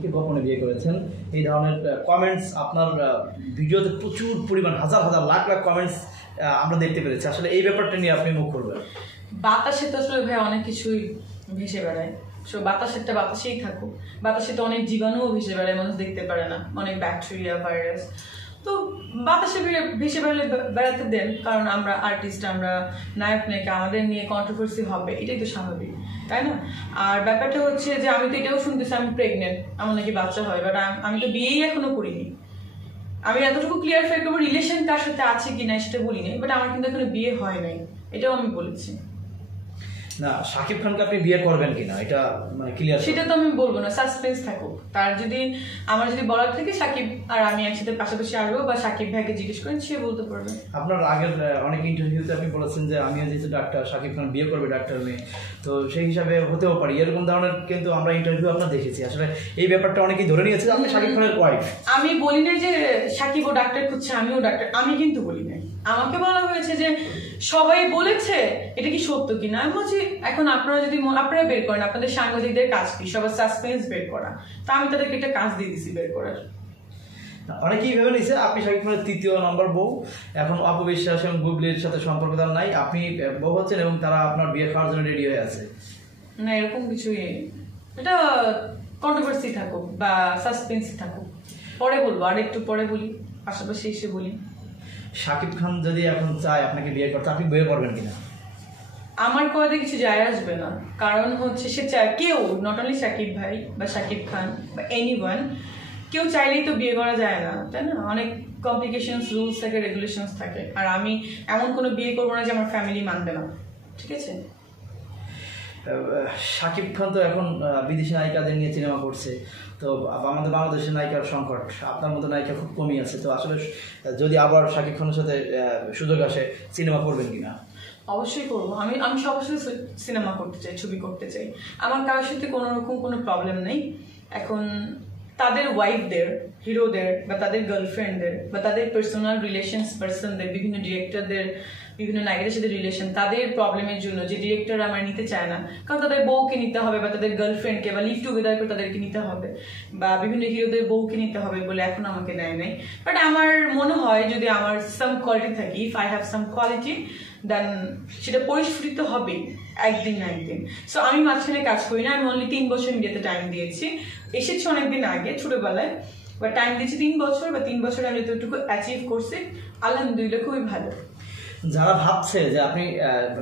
খানকে গোপনে বিয়ে করেছেন, এই ধরনের কমেন্টস আপনার ভিডিওতে প্রচুর পরিমাণ হাজার হাজার লাখ লাখ কমেন্টস আমরা দেখতে পেরেছি। আসলে এই ব্যাপারটা নিয়ে আপনি মুখ খুলবেন? বাতাসে তো আসলে ভাই অনেক কিছুই ভেসে বেড়ায়, সো বাতাসেরটা বাতাসেই থাকুক। বাতাসে তো অনেক জীবাণুও ভেসে বেড়ায়, মানুষ দেখতে পারে না, অনেক ব্যাকটেরিয়া, ভাইরাস। তো বাতাসে ভেসে বেড়াতে দেন, কারণ আমরা আর্টিস্ট, আমরা নায়ক নায়িকা, আমাদের নিয়ে কন্ট্রোভার্সি হবে, এটাই তো স্বাভাবিক, তাই না? আর ব্যাপারটা হচ্ছে যে আমি তো এটাও শুনতেছি আমি প্রেগনেন্ট, আমার নাকি বাচ্চা হয়, বাট আমি তো বিয়েই এখনো করিনি। আমি এতটুকু ক্লিয়ারিফাই করবো রিলেশন কার সাথে আছে কিনা সেটা বলিনি, বাট আমার কিন্তু এখনো বিয়ে হয় নাই, এটাও আমি বলেছি। না, শাকিব খানকে আপনি বিয়ে করবেন কিনা এটা মানে ক্লিয়ার, সেটা তো আমি বলবো না, সাসপেন্স থাকুক। তার যদি আমার যদি বলার থেকে শাকিব আর আমি একসাথে পাশাপাশি আসবো, বা শাকিব ভাইকে জিজ্ঞেস করেন, সে বলতে পারবে। আপনার আগের অনেক ইন্টারভিউতে আপনি বলেছেন যে আমিও যেহেতু ডাক্তার, শাকিব খান বিয়ে করবে ডাক্তার মেয়ে, তো সেই হিসাবে হতেও পারি, এরকম ধরনের কিন্তু আমরা ইন্টারভিউ আপনার দেখেছি। আসলে এই ব্যাপারটা অনেকেই ধরে নিয়েছে যে আপনি শাকিব খানের ওয়াইফ। আমি বলি নাই যে শাকিবও ডাক্তার খুঁজছে আমিও ডাক্তার, আমি কিন্তু বলি নাই। আমাকে বলা হয়েছে যে সবাই বলেছে, এটা কি সত্য কিনা। আমি বলছি এখন আপনারা যদি আপনারা বের করেন, আপনাদের সাংবাদিকদের কাজ কি সবার সাসপেন্স বের করা, তা আমি তাদেরকে একটা কাজ দিয়ে দিছি বের করার। অনেকেই ভেবে নিছে আপনি শাকিব খানের তৃতীয় নম্বর বউ, এখন অপু বিশ্বাস এবং গুগলির সাথে সম্পর্ক তার নাই, আপনি বউ হচ্ছেন এবং তারা আপনার বিয়ে খাওয়ার জন্য রেডি হয়ে আছে। না, এরকম কিছুই, এটা কন্ট্রোভার্সি থাকুক বা সাসপেন্স থাকুক, পরে বলবো, আর একটু পরে বলি, পাশাপাশি এসে বলি। শাকিব খান যদি এখন চায় আপনাকে বিয়ে করতে, আপনি বিয়ে করবেন কিনা? আমার কয়তে কিছু যায় আসবে না, কারণ হচ্ছে সে চায়, কেউ নট অনলি শাকিব ভাই বা শাকিব খান বা এনিওয়ান, কেউ চাইলেই তো বিয়ে করা যায় না, তাই না? অনেক কমপ্লিকেশনস, রুলস থাকে, রেগুলেশনস থাকে। আর আমি এমন কোনো বিয়ে করবো না যে আমার ফ্যামিলি মানবে না, ঠিক আছে? শাকিব খান তো এখন বিদেশি নায়িকাদের নিয়ে সিনেমা করছে, তো আমাদের বাংলাদেশের নায়িকার সংকট, আপনার মতো নায়িকা খুব কমই আছে, তো আসলে যদি আবার শাকিব খানের সাথে সুযোগ আসে সিনেমা করবেন কিনা? অবশ্যই করবো, আমি সবার সাথে সিনেমা করতে চাই, ছবি করতে চাই, আমার কারোর সাথে কোনো রকম কোনো প্রবলেম নেই। এখন তাদের ওয়াইফদের, হিরোদের বা তাদের গার্লফ্রেন্ডদের বা তাদের পার্সোনাল রিলেশনস পার্সনদের, বিভিন্ন ডিরেক্টরদের, বিভিন্ন নায়িকাদের সাথে রিলেশন, তাদের প্রবলেমের জন্য যে ডিরেক্টর আমার নিতে চায় না, কারণ তাদের বউকে নিতে হবে বা তাদের গার্লফ্রেন্ডকে বা লিভ টুগেদার করে তাদেরকে নিতে হবে, বা বিভিন্ন হিরোদের বউকে নিতে হবে বলে এখন আমাকে দেয় নাই। বাট আমার মনে হয় যদি আমার সাম কোয়ালিটি থাকে, if I have some quality, then সেটা পরিস্ফুটিত হবে একদিন না একদিন। সো আমি মাঝখানে কাজ করি না, আমি অনলি 3 বছর মিডিয়াতে টাইম দিয়েছি, এসেছি অনেকদিন আগে ছোটবেলায়, বা টাইম দিয়েছি 3 বছর, বা 3 বছরে আমি যতটুকু অ্যাচিভ করছি আলহামদুলিল্লাহ খুবই ভালো। যারা ভাবছে যে আপনি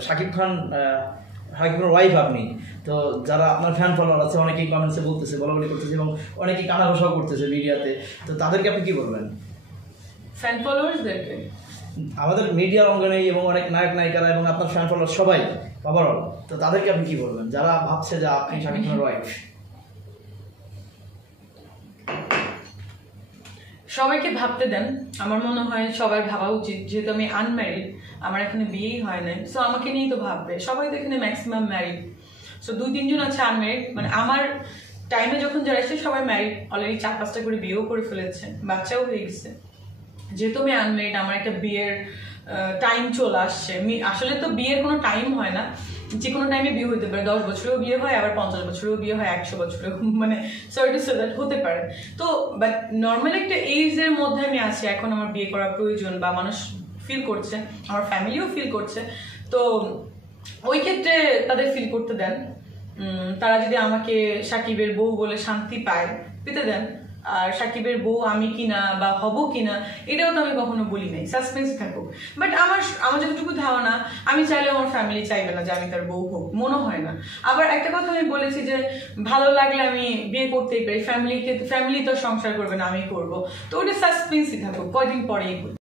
শাকিব খানের ওয়াইফ আপনি, তো যারা আপনার ফ্যান ফলোয়ার আছে অনেকেই কমেন্টসে বলতেছে, বলাবলি করতেছে এবং অনেকেই কানাঘোষাও করতেছে মিডিয়াতে, তো তাদেরকে আপনি কি বলবেন? ফ্যান ফলোয়ার্সদেরকে, আমাদের মিডিয়ার অঙ্গনে এবং অনেক নায়ক নায়িকারা এবং আপনার ফ্যান ফলোয়ার সবাই ওভারঅল, তো তাদেরকে আপনি কি বলবেন যারা ভাবছে যে আপনি শাকিব খানের ওয়াইফ? সবাইকে ভাবতে দেন, আমার মনে হয় সবাই ভাবা উচিত, যেহেতু আমি আনম্যারিড, আমার এখানে বিয়েই হয় নাই, সো আমাকে নিয়েই তো ভাববে। সবাই তো এখানে ম্যাক্সিমাম ম্যারিড, সো 2-3 জন আছে আনম্যারিড, মানে আমার টাইমে যখন যারা এসে সবাই ম্যারিড, অলরেডি 4-5টা করে বিয়েও করে ফেলেছে, বাচ্চাও হয়ে গেছে। যেহেতু আমি আনম্যারিড, আমার একটা বিয়ের টাইম চলে আসছে। আসলে তো বিয়ের কোনো টাইম হয় না, যে কোনো টাইমে বিয়ে হতে পারে, 10 বছরেও বিয়ে হয়, আবার 50 বছরেও বিয়ে হয়, 100 বছরেও, মানে সরি টু সে দ্যাট হতে পারে। তো বাট নর্মাল একটা এজের মধ্যে আমি আছি, এখন আমার বিয়ে করা প্রয়োজন, বা মানুষ ফিল করছে, আমার ফ্যামিলিও ফিল করছে, তো ওই ক্ষেত্রে তাদের ফিল করতে দেন। তারা যদি আমাকে শাকিবের বউ বলে শান্তি পায়, পেতে দেন। আর শাকিবের বউ আমি কিনা বা হব কিনা এটাও তো আমি কখনো বলি নাই, সাসপেন্স থাকুক। বাট আমার যতটুকু ধারণা, আমি চাইলে আমার ফ্যামিলি চাইবে না যে আমি তার বউ হোক, মনে হয় না। আবার একটা কথা আমি বলেছি যে ভালো লাগলে আমি বিয়ে করতেই পারি, ফ্যামিলি তো সংসার করবে না, আমি করবো, তো ওটা সাসপেন্সই থাকুক, কয়দিন পরেই